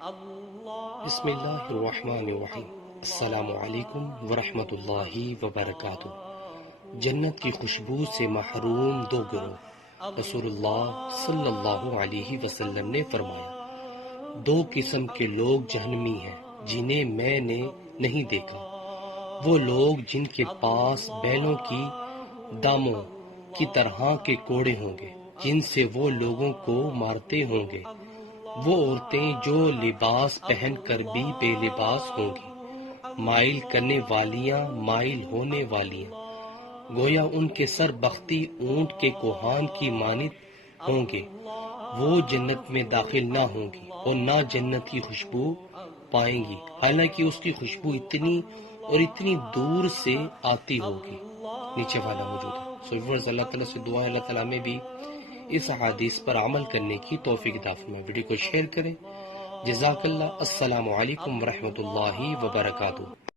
بسم اللہ الرحمن الرحیم۔ السلام علیکم ورحمۃ اللہ وبرکاتہ۔ جنت کی خوشبو سے محروم دو گروہ۔ رسول اللہ صلی اللہ علیہ وسلم نے فرمایا، دو قسم کے لوگ جہنمی ہیں جنہیں میں نے نہیں دیکھا۔ وہ لوگ جن کے پاس بیلوں کی داموں کی طرح کے کوڑے ہوں گے جن سے وہ لوگوں کو مارتے ہوں گے۔ وہ عورتیں جو لباس پہن کر بھی بے لباس ہوں گی، مائل کرنے والیاں، مائل ہونے والیاں، گویا ان کے سر بختی اونٹ کے کوہان کی مانند ہوں گے۔ وہ جنت میں داخل نہ ہوں گی اور نہ جنت کی خوشبو پائیں گی، حالانکہ اس کی خوشبو اتنی اور اتنی دور سے آتی ہوگی۔ نیچے والا موجود ہے۔ ویورز، اللہ تعالیٰ سے دعا ہے اللہ تعالیٰ میں بھی اس احادیث پر عمل کرنے کی توفیق عطا فرمائے۔ ویڈیو کو شیئر کریں۔ جزاک اللہ۔ السلام علیکم ورحمۃ اللہ وبرکاتہ۔